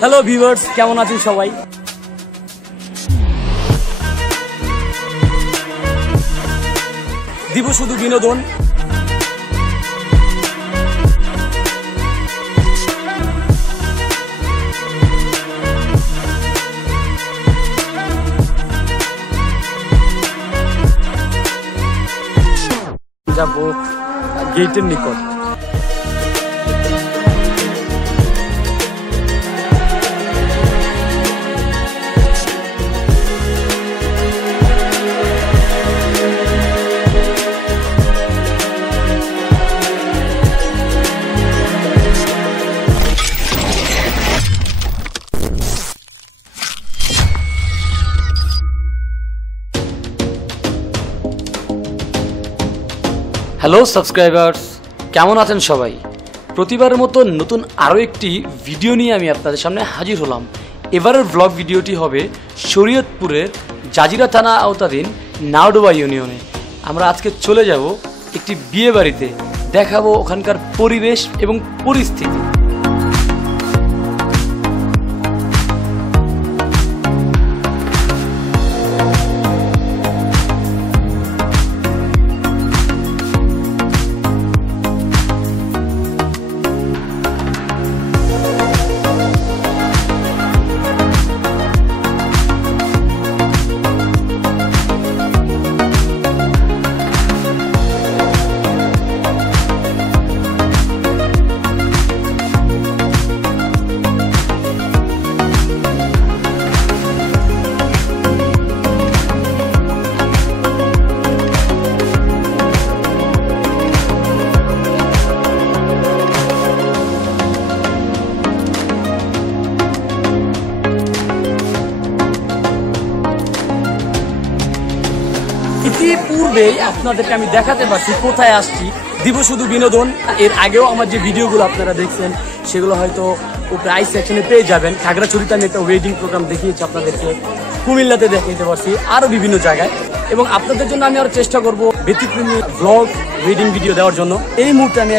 Hello viewers, কেমন আছেন সবাই? দিব শুধু বিনোদন। যাব গেটের নিকট। হ্যালো সাবস্ক্রাইবার্স, কেমন আছেন সবাই? প্রতিবারের মতো নতুন আরও একটি ভিডিও নিয়ে আমি আপনাদের সামনে হাজির হলাম। এবারের ব্লগ ভিডিওটি হবে শরীয়তপুরের জাজিরা থানা আওতাধীন নাওডোবা ইউনিয়নে। আমরা আজকে চলে যাব একটি বিয়ে বাড়িতে, দেখাবো ওখানকার পরিবেশ এবং পরিস্থিতি। ইতিপূর্বেই আপনাদেরকে আমি দেখাতে পারছি কোথায় আসছি, দিব শুধু বিনোদন। এর আগেও আমার যে ভিডিওগুলো আপনারা দেখছেন সেগুলো হয়তো প্রাইস সেকশনে পেয়ে যাবেন। খাগড়াছড়িতে আমি একটা ওয়েডিং প্রোগ্রাম দেখিয়েছি আপনাদেরকে, কুমিল্লাতে দেখাতে পারছি, আরও বিভিন্ন জায়গায়। এবং আপনাদের জন্য আমি আরও চেষ্টা করব ব্যতিক্রমী ব্লগ ওয়েডিং ভিডিও দেওয়ার জন্য। এই মুহূর্তে আমি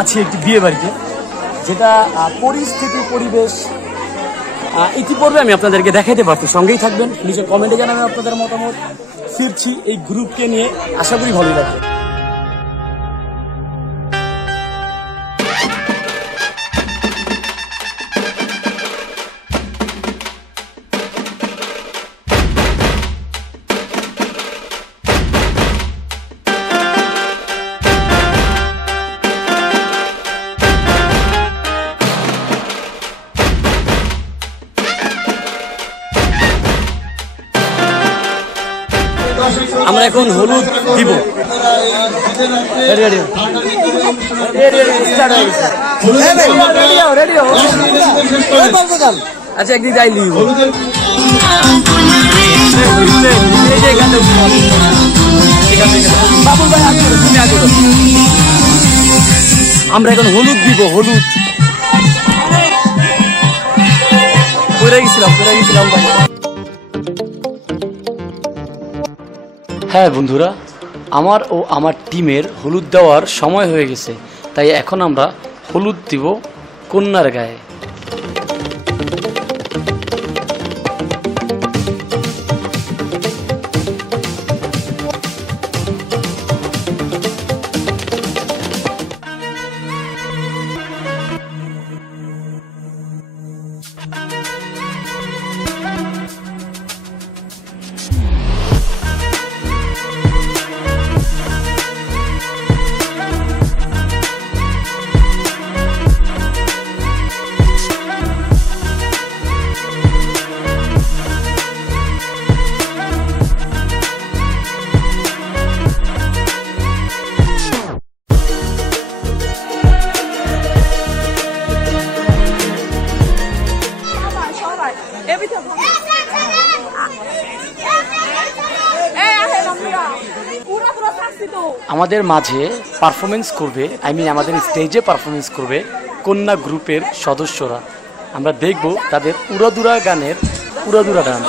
আছি একটি বিয়ে বাড়িতে, যেটা পরিস্থিতি পরিবেশ ইতিপূর্বে আমি আপনাদেরকে দেখাতে পারছি। সঙ্গেই থাকবেন, নিচে কমেন্টে জানাবেন আপনাদের মতামত। ফিরছি এই গ্রুপকে নিয়ে, আশা করি ভালো লাগবে। আমরা এখন হলুদ দিব। আচ্ছা, একদিন যাই লিব। আমরা এখন হলুদ দিব। হলুদ করে গেছিলাম ভাই। হ্যাঁ বন্ধুরা, আমার ও আমার টিমের হলুদ দেওয়ার সময় হয়ে গেছে, তাই এখন আমরা হলুদ দিব কন্যার গায়ে। আমাদের মাঝে পারফরমেন্স করবে, আমাদের স্টেজে পারফরমেন্স করবে কন্যা গ্রুপের সদস্যরা। আমরা দেখব তাদের উড়াদুরা গানের উড়াদুরা ডান্স।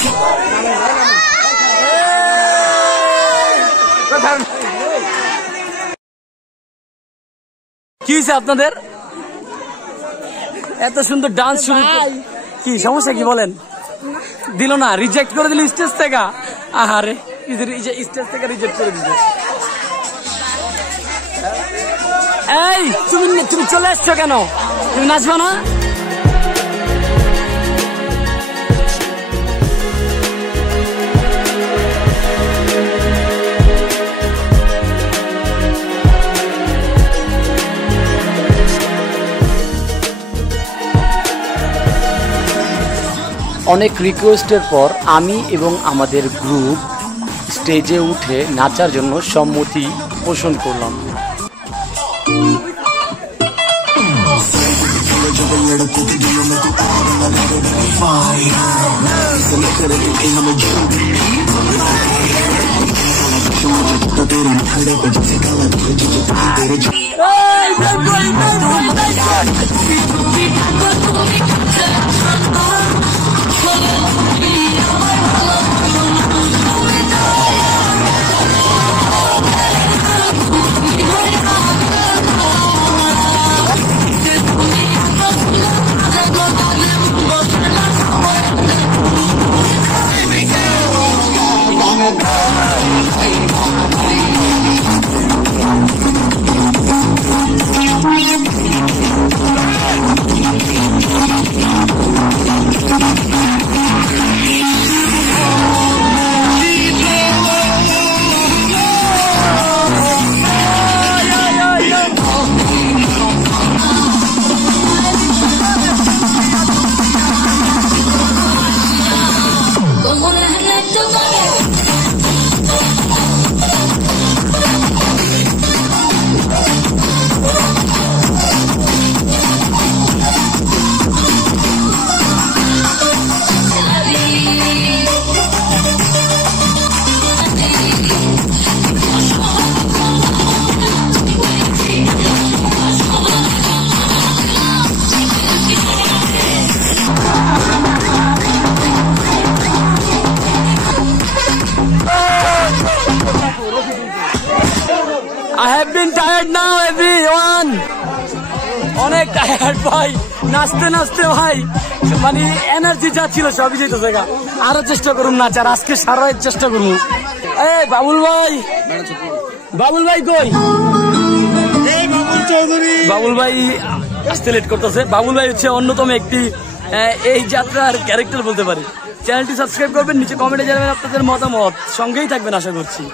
কি হয়েছে আপনাদের? এত সুন্দর ডান্স শুরু, কি সমস্যা কি বলেন? দিল না, রিজেক্ট করে দিল স্টেজ থেকে। আহারে, স্টেজ থেকে রিজেক্ট করে দিল। এই তুমি চলে আসছো কেন? তুমি নাচবো না? অনেক রিকোয়েস্টের পর আমি এবং আমাদের গ্রুপ স্টেজে উঠে নাচার জন্য সম্মতি পোষণ করলাম। I have been tired now everyone. অনেক টায়ার্ড ভাই, নাচতে নাচতে ভাই মানে এনার্জি যা ছিল সবই যেতেছে গা। আরো চেষ্টা করুন নাচার, আজকে সারা রাত চেষ্টা করুন। এই বাবুল ভাই, বাবুল ভাই কই? বাবুল ভাই আসতে লেট করতেছে। বাবুল ভাই হচ্ছে অন্যতম একটি এই যাত্রার ক্যারেক্টার বলতে পারি। চ্যানেলটি সাবস্ক্রাইব করবেন, নিচে কমেন্টে জানাবেন আপনাদের মতামত, সঙ্গেই থাকবেন আশা করছি।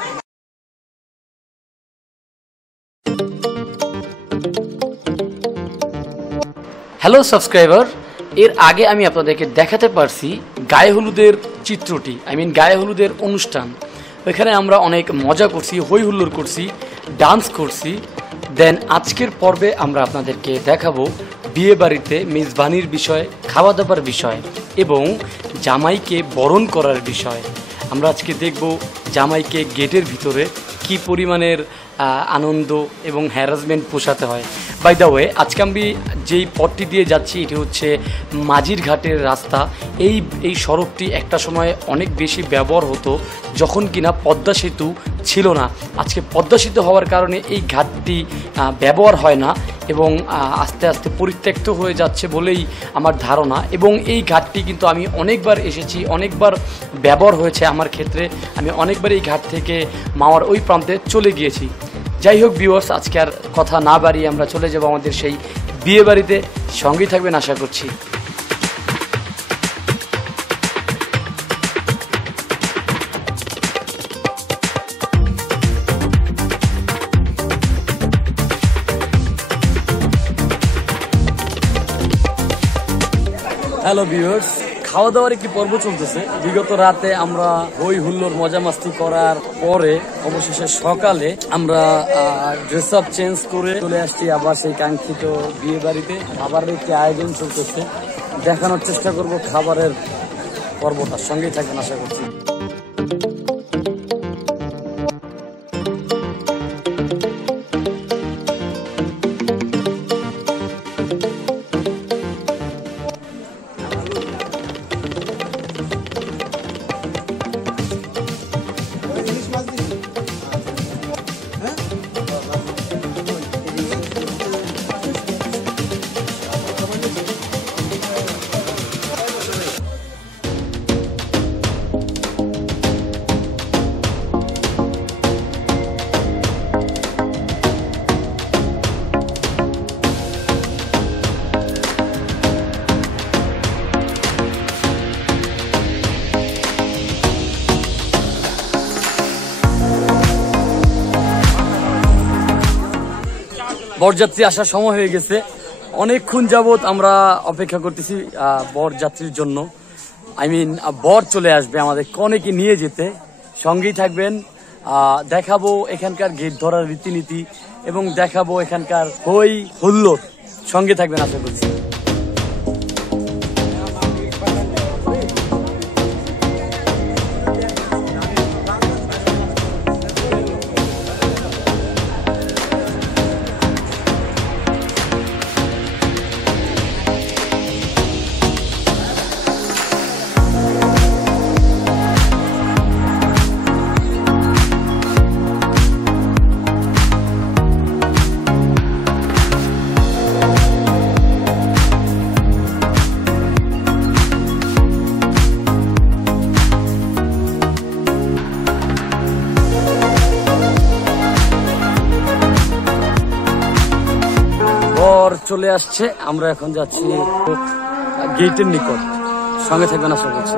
হ্যালো সাবস্ক্রাইবার, এর আগে আমি আপনাদেরকে দেখাতে পারছি গায়ে হলুদের চিত্রটি, গায়ে হলুদের অনুষ্ঠান। ওইখানে আমরা অনেক মজা করছি, হই হুল্লোড় করছি, ডান্স করছি। দেন আজকের পর্বে আমরা আপনাদেরকে দেখাবো বিয়ে বাড়িতে মেজবানির বিষয়, খাওয়া দাওয়ার বিষয় এবং জামাইকে বরণ করার বিষয়। আমরা আজকে দেখব জামাইকে গেটের ভিতরে কি পরিমাণের আনন্দ এবং হ্যারাসমেন্ট পোষাতে হয়। বাই দ্য ওয়ে, আজকে আমি যেই পথটি দিয়ে যাচ্ছি এটি হচ্ছে মাঝির ঘাটের রাস্তা। এই সড়কটি একটা সময় অনেক বেশি ব্যবহার হতো যখন কিনা পদ্মা সেতু ছিল না। আজকে পদ্মা সেতু হওয়ার কারণে এই ঘাটটি ব্যবহার হয় না এবং আস্তে আস্তে পরিত্যক্ত হয়ে যাচ্ছে বলেই আমার ধারণা। এবং এই ঘাটটি কিন্তু আমি অনেকবার এসেছি, অনেকবার ব্যবহার হয়েছে আমার ক্ষেত্রে। আমি অনেকবার এই ঘাট থেকে মাওয়ার ওই প্রান্তে চলে গিয়েছি। যাই হোক ভিউয়ার্স, আজকে আর কথা না বাড়িয়ে আমরা চলে যাব আমাদের সেই বিয়ে বাড়িতে। সঙ্গেই থাকবেন আশা করছি। হ্যালো ভিউয়ার্স, খাওয়া দাওয়ার একটি পর্ব চলতেছে। বিগত রাতে আমরা হই হুল্লোর মজা মাস্তি করার পরে অবশেষে সকালে আমরা ড্রেস আপ চেঞ্জ করে চলে আসছি আবার সেই কাঙ্ক্ষিত বিয়ে বাড়িতে। খাবারের একটি আয়োজন চলতেছে, দেখানোর চেষ্টা করব খাবারের পর্বটার। সঙ্গেই থাকবেন আশা করছি। বরযাত্রী আসার সময় হয়ে গেছে। অনেকক্ষণ যাবত আমরা অপেক্ষা করতেছি বরযাত্রীর জন্য। বর চলে আসবে আমাদের কনেকে নিয়ে যেতে। সঙ্গেই থাকবেন, দেখাবো এখানকার গেট ধরার রীতিনীতি এবং দেখাবো এখানকার হই হুল্লোড়। সঙ্গে থাকবেন আশা করছি। চলে আসছে, আমরা এখন যাচ্ছি গেটের নিকট। সঙ্গে থাকবেন আশা করছি।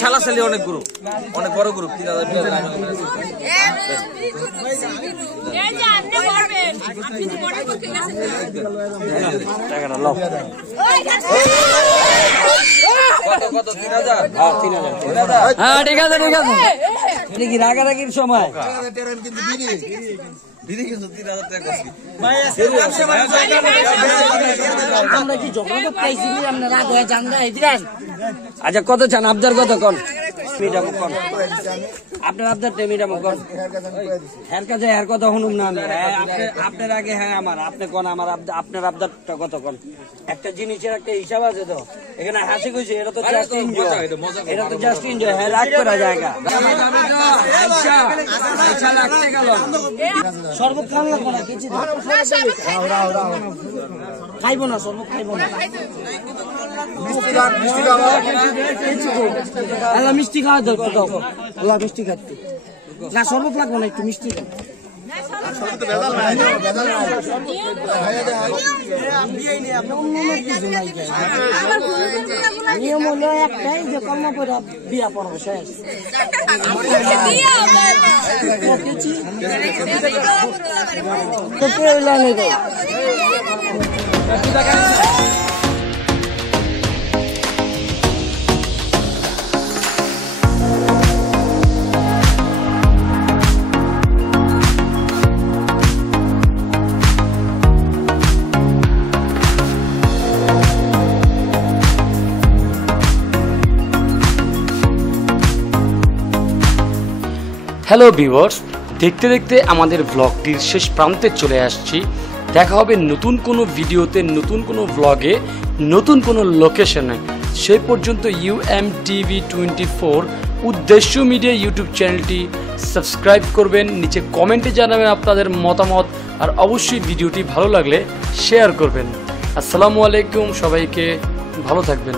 খেলাশালী অনেক গ্রুপ, অনেক বড় গ্রুপ। 3000 হ্যাঁ ঠিক আছে ঠিক আছে। কি রাগারাগির সময় আমরা কি জগৎ পাইছি আমরা রাগ হয়ে যান না এদিন। আচ্ছা কত চান? আবদার কত কোন? আপনার আবদার টেমিটা কোন? হ্যার কাছে হ্যার কথা শুনুম না আমি। আপনার আগে হ্যাঁ আমার, আপনি কোন আমার আপনার আবদারটা কত কোন? একটা জিনিসের একটা হিসাব আছে তো। এখানে হাসি খুশি, এটা তো জাস্ট এনজয়, এটা তো জাস্ট এনজয়। হ্যাঁ রাগ করা জায়গা শরবত খান লাগবো না কিছু খাইবো না, শরবত খাইবো না। মিষ্টি খাওয়া দরকার, মিষ্টি খাচ্ছি না, শরবত লাগবো না, একটু মিষ্টি নিয়ম হলো একটাই যে কর্ম করে বিয়া পড়াবো শেষ। হ্যালো ভিউয়ার্স, দেখতে দেখতে আমাদের ব্লগটির শেষ প্রান্তে চলে আসছি। দেখা হবে নতুন কোনো ভিডিওতে, নতুন কোনো ব্লগে, নতুন কোনো লোকেশনে। সেই পর্যন্ত UMTV24 উদ্দেশ্য মিডিয়া ইউটিউব চ্যানেলটি সাবস্ক্রাইব করবেন, নিচে কমেন্টে জানাবেন আপনাদের মতামত, আর অবশ্যই ভিডিওটি ভালো লাগলে শেয়ার করবেন। আসসালামু আলাইকুম, সবাইকে ভালো থাকবেন।